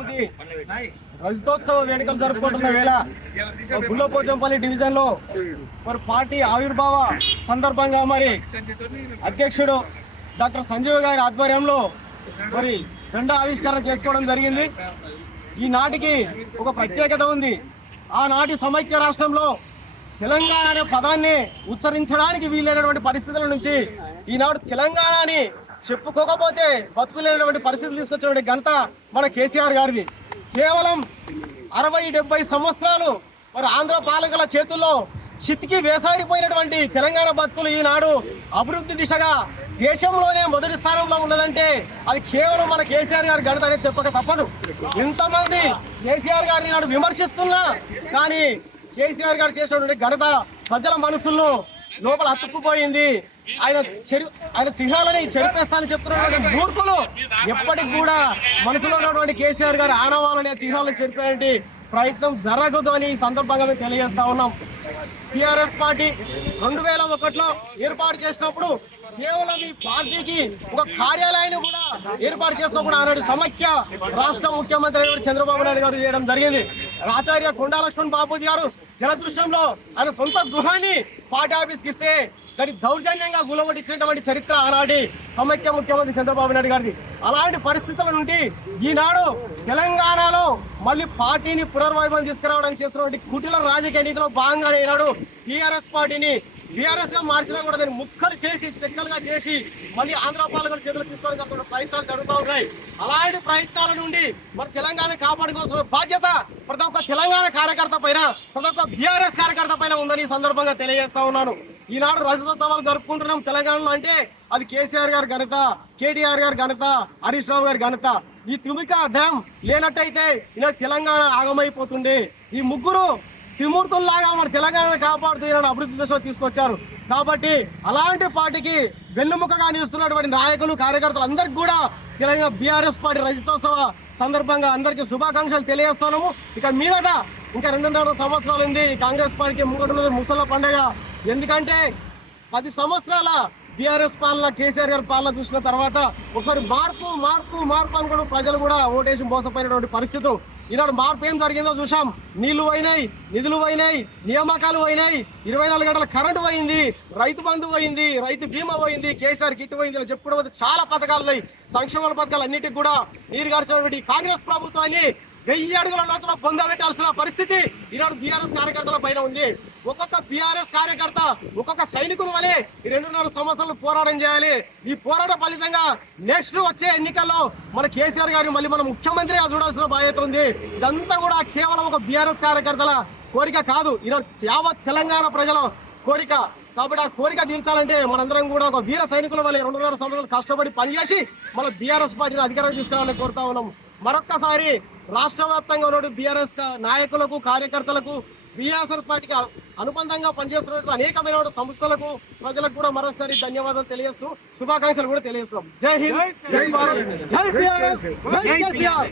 19 రజతోత్సవ వేడుకలు జరుపుకుంటున్న వేళ గుల్లపోచంపల్లి డివిజన్ లో మరి పార్టీ ఆవిర్భావ సందర్భంగా మరి అధ్యక్షుడు డాక్టర్ సంజీవ్ గారి ఆధ్వర్యంలో మరి జెండా ఆవిష్కరణ చేసుకోవడం జరిగింది. ఈనాటికి ఒక ప్రత్యేకత ఉంది. ఆనాటి సమైక్య రాష్ట్రంలో తెలంగాణ అనే పదాన్ని ఉచ్చరించడానికి వీలైనటువంటి పరిస్థితుల నుంచి ఈనాడు తెలంగాణని చెప్పుకోకపోతే బతుకులేనటువంటి పరిస్థితులు తీసుకొచ్చినటువంటి ఘనత మన కేసీఆర్ గారిది. కేవలం 60-70 సంవత్సరాలు మరి ఆంధ్ర పాలకుల చేతుల్లో చితికి వేసారిపోయినటువంటి తెలంగాణ బతుకులు ఈనాడు అభివృద్ధి దిశగా దేశంలోనే మొదటి స్థానంలో ఉన్నదంటే అది కేవలం మన కేసీఆర్ గారి ఘనత అనేది చెప్పక తప్పదు. ఇంతమంది కేసీఆర్ గారిని నాడు విమర్శిస్తున్నా కానీ కేసీఆర్ గారు చేసినటువంటి ఘనత ప్రజల మనసుల్లో లోపల అతుక్కుపోయింది. ఆయన చిహ్నాలని చెరిపేస్తానని చెప్తున్నటువంటి మూర్ఖులు ఎప్పటికి కూడా మనసులో ఉన్నటువంటి కేసీఆర్ గారి ఆనవాలని చిహ్నాలను చెరిపేటువంటి ప్రయత్నం జరగదు అని ఈ సందర్భంగా మేము తెలియజేస్తా ఉన్నాం. టీఆర్ఎస్ పార్టీ 2001లో ఏర్పాటు చేసినప్పుడు కేవలం ఈ పార్టీకి ఒక కార్యాలయాన్ని కూడా ఏర్పాటు చేసినప్పుడు ఆనాడు సమైక్య రాష్ట్ర ముఖ్యమంత్రి చంద్రబాబు నాయుడు గారు చేయడం జరిగింది. ఆచార్య కొండా లక్ష్మణ్ బాబు గారు జలదృశ్యంలో ఆయన సొంత గృహాన్ని పార్టీ ఆఫీస్కి ఇస్తే దాన్ని దౌర్జన్యంగా గులగొట్టించినటువంటి చరిత్ర ఆనాటి సమైక్య ముఖ్యమంత్రి చంద్రబాబు నాయుడు గారిది. అలాంటి పరిస్థితుల నుండి ఈనాడు తెలంగాణలో మళ్ళీ పార్టీని పునర్వైభవం తీసుకురావడానికి చేస్తున్నటువంటి కుటిల రాజకీయ నీతిలో భాగంగానే ఈనాడు టీఆర్ఎస్ పార్టీని బీఆర్ఎస్ గా మార్చినా కూడా దాన్ని ముక్కలు చేసి చెక్కలుగా చేసి మళ్ళీ ఆంధ్ర పాలకుల చేతులు తీసుకోవడానికి ప్రయత్నాలు జరుగుతూ ఉన్నాయి. అలాంటి ప్రయత్నాల నుండి మరి తెలంగాణ కాపాడుకోవాల్సిన బాధ్యత ప్రతి ఒక్క తెలంగాణ కార్యకర్త పైన ప్రతి ఒక్క బీఆర్ఎస్ కార్యకర్త పైన ఉందని ఈ సందర్భంగా తెలియజేస్తా ఉన్నాను. ఈనాడు రజతోత్సవాలు జరుపుకుంటున్నాం తెలంగాణలో అంటే అది కేసీఆర్ గారి ఘనత, కేటీఆర్ గారి ఘనత, హరీష్ రావు గారి ఘనత. ఈ త్రిముఖ డ్యాం లేనట్టయితే ఈనాడు తెలంగాణ ఆగమైపోతుంది. ఈ ముగ్గురు త్రిమూర్తుల్లాగా మన తెలంగాణను కాపాడుతూ ఈనాడు అభివృద్ధి దశలో తీసుకొచ్చారు. కాబట్టి అలాంటి పార్టీకి వెన్నుముకగా నిలుస్తున్నటువంటి నాయకులు కార్యకర్తలు అందరికీ కూడా తెలంగాణ బీఆర్ఎస్ పార్టీ రజతోత్సవ సందర్భంగా అందరికీ శుభాకాంక్షలు తెలియజేస్తున్నాము. ఇక మీదట ఇంకా 2.5 సంవత్సరాలు ఉంది కాంగ్రెస్ పార్టీకి ముంగట ముసళ్ళ పండుగ. ఎందుకంటే 10 సంవత్సరాల బీఆర్ఎస్ పాలన కేసీఆర్ గారి పాలన చూసిన తర్వాత ఒకసారి మార్పు అనుకున్న ప్రజలు కూడా ఓటేసి మోసపోయినటువంటి పరిస్థితి. ఈనాడు మార్పు ఏం జరిగిందో చూసాం. నీళ్లు పోయినాయి, నిధులు పోయినాయి, నియామకాలు పోయినాయి, 24 గంటల కరెంటు పోయింది, రైతు బంధు పోయింది, రైతు బీమా పోయింది, కేసీఆర్ కిట్ పోయింది అని చెప్పుకోవడం చాలా పథకాలు ఉన్నాయి. సంక్షేమ పథకాలు అన్నిటికీ కూడా నీరు గార్చినటువంటి కాంగ్రెస్ ప్రభుత్వాన్ని 1000 అడుగుల లోతులో పొందబెట్టాల్సిన పరిస్థితి ఈనాడు బీఆర్ఎస్ కార్యకర్తల పైన ఉంది. ఒక్కొక్క బీఆర్ఎస్ కార్యకర్త ఒక్కొక్క సైనికుల వలె ఈ 2.5 సంవత్సరాలు పోరాటం చేయాలి. ఈ పోరాట ఫలితంగా నెక్స్ట్ వచ్చే ఎన్నికల్లో మన కేసీఆర్ గారిని మళ్ళీ మన ముఖ్యమంత్రిగా చూడాల్సిన బాధ్యత ఉంది. ఇదంతా కూడా కేవలం ఒక బీఆర్ఎస్ కార్యకర్తల కోరిక కాదు, ఈనాడు యావత్ తెలంగాణ ప్రజల కోరిక. కాబట్టి ఆ కోరిక తీర్చాలంటే మనందరం కూడా ఒక వీర సైనికుల వల్ల 2.5 సంవత్సరాలు కష్టపడి పనిచేసి మన బీఆర్ఎస్ పార్టీని అధికారం తీసుకురావాలని కోరుతా ఉన్నాం. మరొక్కసారి రాష్ట్ర వ్యాప్తంగా ఉన్న బీఆర్ఎస్ నాయకులకు కార్యకర్తలకు బీఆర్ఎస్ పార్టీకి అనుబంధంగా పనిచేస్తున్న అనేకమైన సంస్థలకు ప్రజలకు కూడా మరొకసారి ధన్యవాదాలు తెలియజేస్తూ శుభాకాంక్షలు కూడా తెలియజేస్తున్నాం. జై హింద్, జై భారత్, జై బీఆర్ఎస్, జై కేసీఆర్.